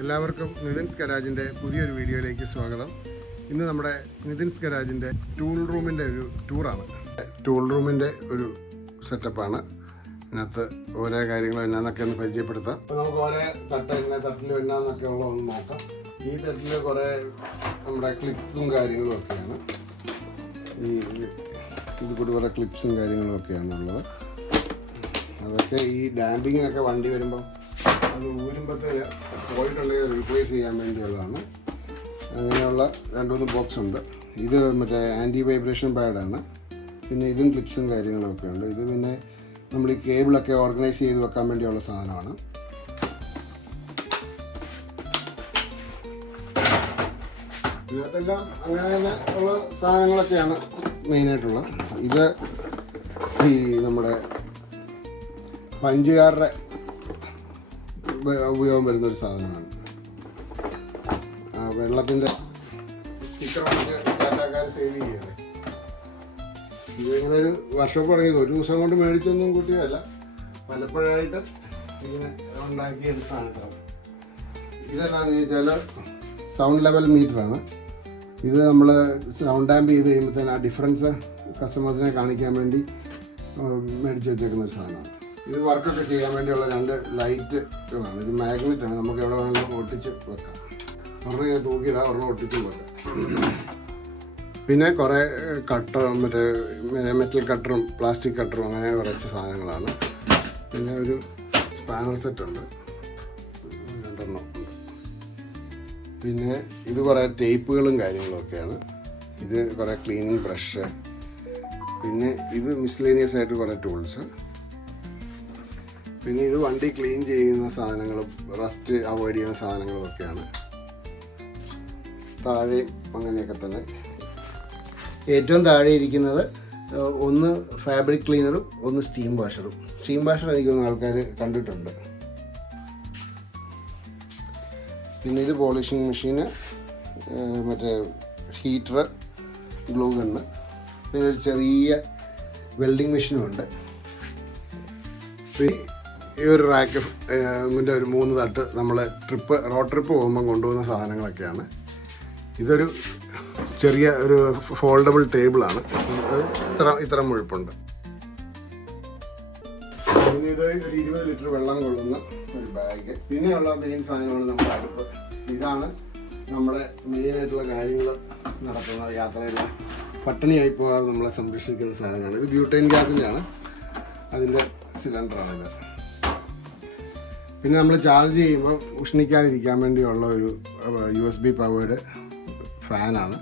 എല്ലാവർക്കും നിതിൻസ് ഗരാജിൻ്റെ പുതിയൊരു വീഡിയോയിലേക്ക് സ്വാഗതം. ഇന്ന് നമ്മുടെ നിതിൻസ് ഗരാജിൻ്റെ ടൂൾ റൂമിൻ്റെ ഒരു ടൂറാണ്. ടൂൾ റൂമിൻ്റെ ഒരു സെറ്റപ്പാണ്. ഇതിനകത്ത് ഓരോ കാര്യങ്ങളും എന്നാന്നൊക്കെ ഒന്ന് പരിചയപ്പെടുത്താം. അപ്പോൾ നമുക്ക് ഓരോ തട്ടിൽ എന്നാന്നൊക്കെ ഉള്ളതൊന്ന് നോക്കാം. ഈ തട്ടിൽ കുറേ നമ്മുടെ ക്ലിപ്പും കാര്യങ്ങളും ഒക്കെയാണ്. ഇത് കൂടി കുറേ ക്ലിപ്സും കാര്യങ്ങളും ഒക്കെയാണ് ഉള്ളത്. അതൊക്കെ ഈ ഡാമ്പിങ്ങിനൊക്കെ വണ്ടി വരുമ്പം അത് ഊരുമ്പത്തേന് പോയിട്ടുണ്ടെങ്കിൽ റീപ്ലേസ് ചെയ്യാൻ വേണ്ടിയുള്ളതാണ്. അങ്ങനെയുള്ള 2-3 ബോക്സ് ഉണ്ട്. ഇത് മറ്റേ ആൻറ്റി വൈബ്രേഷൻ പാഡാണ്. പിന്നെ ഇതും ക്ലിപ്സും കാര്യങ്ങളൊക്കെ ഉണ്ട്. ഇത് പിന്നെ നമ്മൾ ഈ കേബിളൊക്കെ ഓർഗനൈസ് ചെയ്ത് വെക്കാൻ വേണ്ടിയുള്ള സാധനമാണ്. ഇതിനകത്തെല്ലാം അങ്ങനെ തന്നെ ഉള്ള സാധനങ്ങളൊക്കെയാണ് മെയിനായിട്ടുള്ളത്. ഇത് ഈ നമ്മുടെ പഞ്ചുകാരുടെ ഉപയോഗം വരുന്നൊരു സാധനമാണ്. വെള്ളത്തിൻ്റെ സ്റ്റിക്കർ ടാറ്റാക്കാർ സേവ് ചെയ്യുന്നത്. ഇതിങ്ങനെ ഒരു വർഷം തുടങ്ങിയത് ഒരു ദിവസം കൊണ്ട് മേടിച്ചൊന്നും കൂട്ടിയതല്ല, പലപ്പോഴായിട്ട് ഇങ്ങനെ ഉണ്ടാക്കിയെടുത്താണ്. ഇതെന്താണെന്ന് ചോദിച്ചാൽ സൗണ്ട് ലെവൽ മീറ്ററാണ്. ഇത് നമ്മൾ സൗണ്ട് ആമ്പ് ചെയ്ത് കഴിയുമ്പോഴത്തേന് ആ ഡിഫറൻസ് കസ്റ്റമേഴ്സിനെ കാണിക്കാൻ വേണ്ടി മേടിച്ച് വെച്ചേക്കുന്ന ഒരു സാധനമാണ്. ഇത് വർക്കൊക്കെ ചെയ്യാൻ വേണ്ടിയുള്ള 2 ലൈറ്റുകളാണ്. ഇത് മാഗ്നറ്റാണ്. നമുക്ക് എവിടെ വേണമെങ്കിലും ഒട്ടിച്ച് വെക്കാം. ഒരെണ്ണം ഇങ്ങനെ തൂക്കിയിടാം, ഒരെണ്ണം ഒട്ടിച്ചും വെക്കാം. പിന്നെ കുറേ കട്ടറും മറ്റേ മെറ്റൽ കട്ടറും പ്ലാസ്റ്റിക് കട്ടറും അങ്ങനെ കുറച്ച് സാധനങ്ങളാണ്. പിന്നെ ഒരു സ്പാനർ സെറ്റുണ്ട്, 2 ഉണ്ട്. പിന്നെ ഇത് കുറേ ടേപ്പുകളും കാര്യങ്ങളും ഒക്കെയാണ്. ഇത് കുറേ ക്ലീനിങ് ബ്രഷ്. പിന്നെ ഇത് മിസ്ലേനിയസ് ആയിട്ട് കുറേ ടൂൾസ്. പിന്നെ ഇത് വണ്ടി ക്ലീൻ ചെയ്യുന്ന സാധനങ്ങളും റസ്റ്റ് അവോയ്ഡ് ചെയ്യുന്ന സാധനങ്ങളും ഒക്കെയാണ്. താഴെയും അങ്ങനെയൊക്കെ തന്നെ. ഏറ്റവും താഴെ ഇരിക്കുന്നത് ഒന്ന് ഫാബ്രിക് ക്ലീനറും ഒന്ന് സ്റ്റീം വാഷറും. സ്റ്റീം വാഷർ എനിക്കൊന്ന് ആൾക്കാർ കണ്ടിട്ടുണ്ട്. പിന്നെ ഇത് പോളിഷിങ് മെഷീന്, മറ്റേ ഹീറ്റർ, ഗ്ലൂ ഗണ്ണ്. പിന്നെ ഒരു ചെറിയ വെൽഡിങ് മെഷീനും ഉണ്ട്. ഈ ഒരു റാക്ക് ഇതിൻ്റെ ഒരു 3 തട്ട് നമ്മൾ റോഡ് ട്രിപ്പ് പോകുമ്പം കൊണ്ടുപോകുന്ന സാധനങ്ങളൊക്കെയാണ്. ഇതൊരു ചെറിയ ഒരു ഫോൾഡബിൾ ടേബിളാണ്. അത് ഇത്ര മുഴുപ്പുണ്ട്. പിന്നെ ഇത് ഒരു 20 ലിറ്റർ വെള്ളം കൊള്ളുന്ന ഒരു ബാഗ്. പിന്നെയുള്ള മെയിൻ സാധനമാണ് നമ്മുടെ അടുപ്പ്. ഇതാണ് നമ്മുടെ മെയിനായിട്ടുള്ള കാര്യങ്ങൾ നടത്തുന്ന യാത്രയിൽ പട്ടിണിയായി പോകാതെ നമ്മളെ സംരക്ഷിക്കുന്ന സാധനമാണ്. ഇത് ബ്യൂട്ടൈൻ ഗ്യാസിൻ്റെയാണ്. അതിൻ്റെ സിലിണ്ടറാണിത്. പിന്നെ നമ്മൾ ചാർജ് ചെയ്യുമ്പോൾ ഉഷ്ണിക്കാതിരിക്കാൻ വേണ്ടിയുള്ള ഒരു USB പവേർഡ് ഫാനാണ്.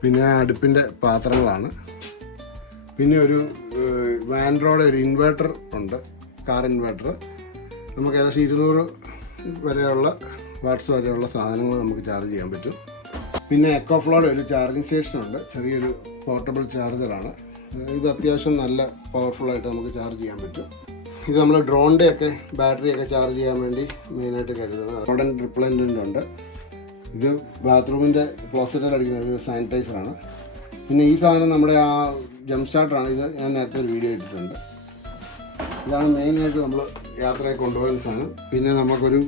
പിന്നെ അടുപ്പിൻ്റെ പാത്രങ്ങളാണ്. പിന്നെ ഒരു വാൻഡ്രോയുടെ ഒരു ഇൻവെർട്ടർ ഉണ്ട്, കാർ ഇൻവെർട്ടർ. നമുക്ക് ഏകദേശം 200 വരെയുള്ള വാട്ട്സ് വരെയുള്ള സാധനങ്ങൾ നമുക്ക് ചാർജ് ചെയ്യാൻ പറ്റും. പിന്നെ എക്കോഫ്ലോയുടെ ഒരു ചാർജിങ് സ്റ്റേഷനുണ്ട്, ചെറിയൊരു പോർട്ടബിൾ ചാർജറാണ്. ഇത് അത്യാവശ്യം നല്ല പവർഫുള്ളായിട്ട് നമുക്ക് ചാർജ് ചെയ്യാൻ പറ്റും. ഇത് നമ്മൾ ഡ്രോണിൻ്റെ ഒക്കെ ബാറ്ററിയൊക്കെ ചാർജ് ചെയ്യാൻ വേണ്ടി മെയിനായിട്ട് കരുതുന്നത്. മോഡേൺ റിപ്ലൻ്റ് ഉണ്ട്. ഇത് ബാത്റൂമിൻ്റെ ക്ലോസറ്റിൽ അടിക്കുന്ന ഒരു സാനിറ്റൈസറാണ്. പിന്നെ ഈ സാധനം നമ്മുടെ ആ ജംപ് സ്റ്റാർട്ടറാണ്. ഇത് ഞാൻ നേരത്തെ ഒരു വീഡിയോ ഇട്ടിട്ടുണ്ട്. ഇതാണ് മെയിനായിട്ട് നമ്മൾ യാത്രയെ കൊണ്ടുപോകുന്ന സാധനം. പിന്നെ നമുക്കൊരു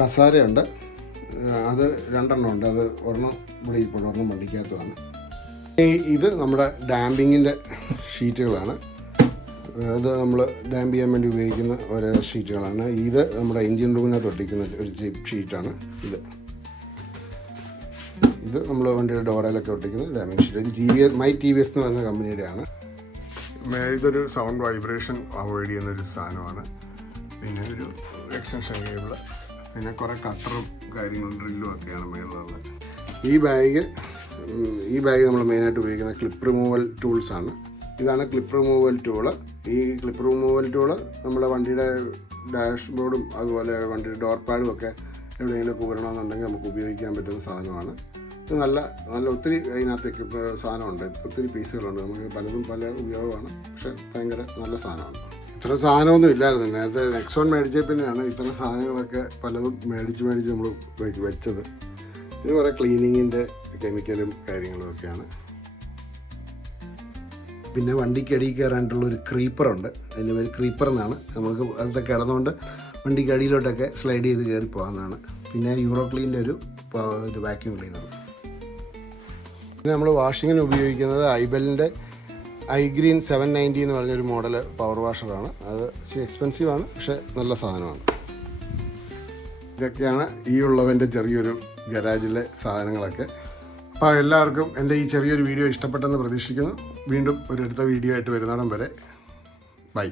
കസാരയുണ്ട്, അത് 2 ഉണ്ട്. അത് ഒരെണ്ണം ഇവിടെ ഇപ്പോൾ ഒരെണ്ണം വണ്ടിക്കകത്തുമാണ്. ഇത് നമ്മുടെ ഡാമ്പിങ്ങിൻ്റെ ഷീറ്റുകളാണ്. ഇത് നമ്മൾ ഡാമ്പ് ചെയ്യാൻ വേണ്ടി ഉപയോഗിക്കുന്ന ഓരോ ഷീറ്റുകളാണ്. ഇത് നമ്മുടെ എൻജിൻ റൂമിനകത്ത് ഒട്ടിക്കുന്ന ഒരു ഷീറ്റാണ്. ഇത് നമ്മൾ വണ്ടിയുടെ ഡോറയിലൊക്കെ ഒട്ടിക്കുന്ന ഡാമ്പിങ് ഷീറ്റ്. മൈ TVS എന്ന് പറയുന്ന കമ്പനിയുടെയാണ്. ഇതൊരു സൗണ്ട് വൈബ്രേഷൻ അവോയ്ഡ് ചെയ്യുന്നൊരു സാധനമാണ്. പിന്നെ ഒരു എക്സ്റ്റൻഷൻ കേബിള്, പിന്നെ കുറേ കട്ടറും കാര്യങ്ങളും ഡ്രില്ലും ഒക്കെയാണ് മേളിലുള്ളത്. ഈ ബാഗ് നമ്മൾ മെയിനായിട്ട് ഉപയോഗിക്കുന്ന ക്ലിപ്പ് റിമൂവൽ ടൂൾസാണ്. ഇതാണ് ക്ലിപ്പ് റിമൂവൽ ടൂള്. ഈ ക്ലിപ്പ് റിമൂവൽ ടൂള് നമ്മുടെ വണ്ടിയുടെ ഡാഷ്ബോർഡും അതുപോലെ വണ്ടിയുടെ ഡോർ പാഡും ഒക്കെ എവിടെയെങ്കിലും കൂരണമെന്നുണ്ടെങ്കിൽ നമുക്ക് ഉപയോഗിക്കാൻ പറ്റുന്ന സാധനമാണ്. ഇത് നല്ല ഒത്തിരി അതിനകത്തേക്ക് സാധനമുണ്ട്, ഒത്തിരി പീസുകളുണ്ട്. നമുക്ക് പലതും പല ഉപയോഗമാണ്, പക്ഷേ ഭയങ്കര നല്ല സാധനമാണ്. ഇത്ര സാധനമൊന്നും ഇല്ലായിരുന്നു നേരത്തെ. നെക്സോൺ മേടിച്ച പിന്നെയാണ് ഇത്ര സാധനങ്ങളൊക്കെ പലതും മേടിച്ച് നമ്മൾ വെച്ചത്. ഇത് കുറേ ക്ലീനിങ്ങിൻ്റെ കെമിക്കലും കാര്യങ്ങളും ഒക്കെയാണ്. പിന്നെ വണ്ടിക്ക് അടിയിൽ കയറാനായിട്ടുള്ള ഒരു ക്രീപ്പറുണ്ട്. അതിൻ്റെ പേര് ക്രീപ്പർ എന്നാണ്. നമുക്ക് അതൊക്കെ കിടന്നുകൊണ്ട് വണ്ടിക്ക് അടിയിലോട്ടൊക്കെ സ്ലൈഡ് ചെയ്ത് കയറി പോകാവുന്നതാണ്. പിന്നെ യൂറോക്ലീൻ്റെ ഒരു ഇത് വാക്യൂം ക്ലീനർ. പിന്നെ നമ്മൾ വാഷിങ്ങിന് ഉപയോഗിക്കുന്നത് ഐബെലിൻ്റെ ഐഗ്രീൻ 790 എന്ന് പറഞ്ഞൊരു മോഡൽ പവർ വാഷറാണ്. അത് ഇച്ചിരി എക്സ്പെൻസീവ് ആണ്, പക്ഷേ നല്ല സാധനമാണ്. ഇതൊക്കെയാണ് ഈ ഉള്ളവൻ്റെ ചെറിയൊരു ഗരാജിലെ സാധനങ്ങളൊക്കെ. അപ്പോൾ എല്ലാവർക്കും എൻ്റെ ഈ ചെറിയൊരു വീഡിയോ ഇഷ്ടപ്പെട്ടെന്ന് പ്രതീക്ഷിക്കുന്നു. വീണ്ടും ഒരു അടുത്ത വീഡിയോ ആയിട്ട് വരുന്നിടം വരെ ബൈ.